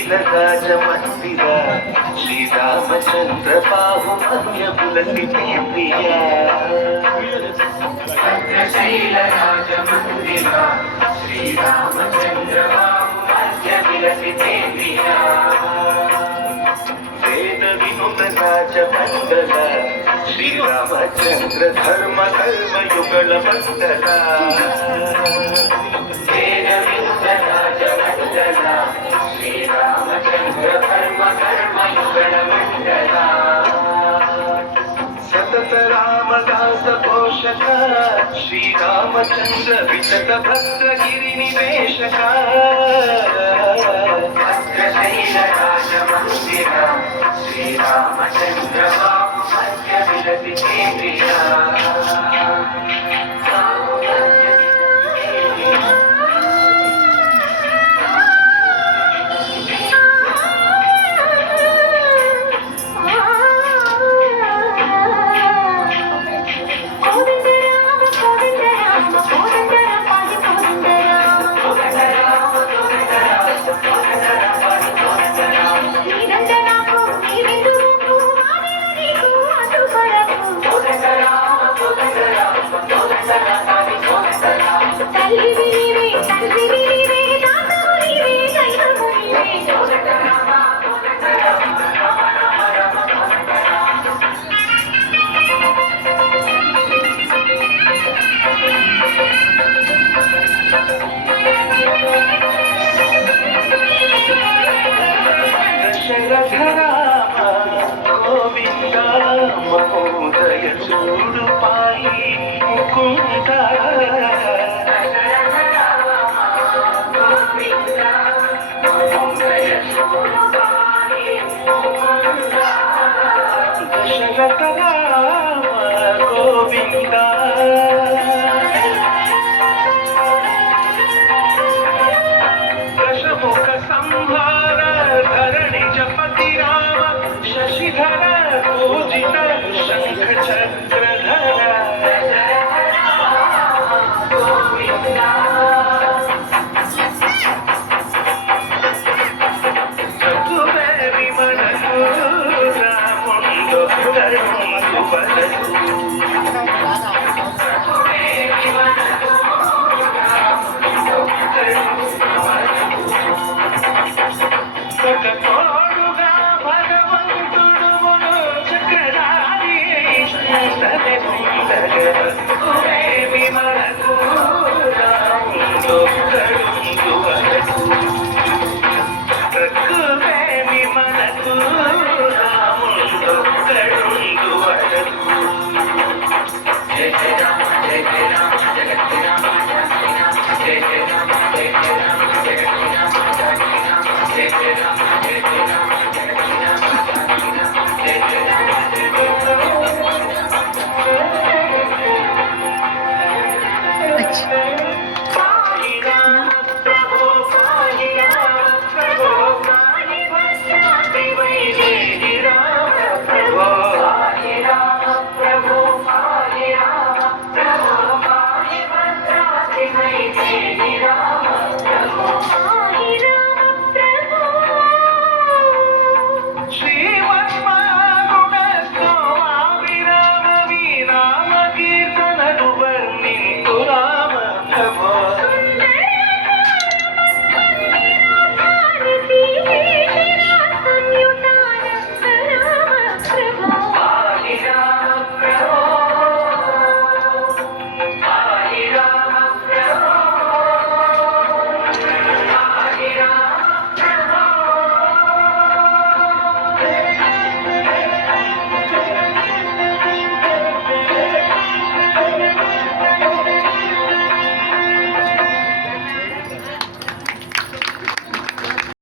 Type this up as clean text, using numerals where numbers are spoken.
వజ్రశీలరాజమందిర శ్రీరామచంద్ర బాహు మధ్య పులకితే ప్రియా వజ్రశీలరాజమందిర శ్రీరామచంద్ర బాహు మధ్య విలసితే ప్రియా వేద వినుత రాజమండల శ్రీరామచంద్ర ధర్మ కర్మయుగళ మండల వేద వినుత రాజమండల శ్రీరామచంద్ర ధర్మ కర్మయుగళ మండల సతత రామదాస పోషక శ్రీరామచంద్ర విశత భద్రగిరి నివేశక భద్రశైల రాజమందిర శ్రీరామచంద్ర బాబు మధ్య విలసితే ప్రియా మహోదయ చూడు పాయి ముకుంద దశరథ రామ గోవింద దశముఖ సంహార ధరణి జపతి రామ శశిధర పూజిత శంఖ చక్రధర చతువేవి మనకు రాముండు కరుణు బలదు తోడుగా భగవంతుడు చక్రధారి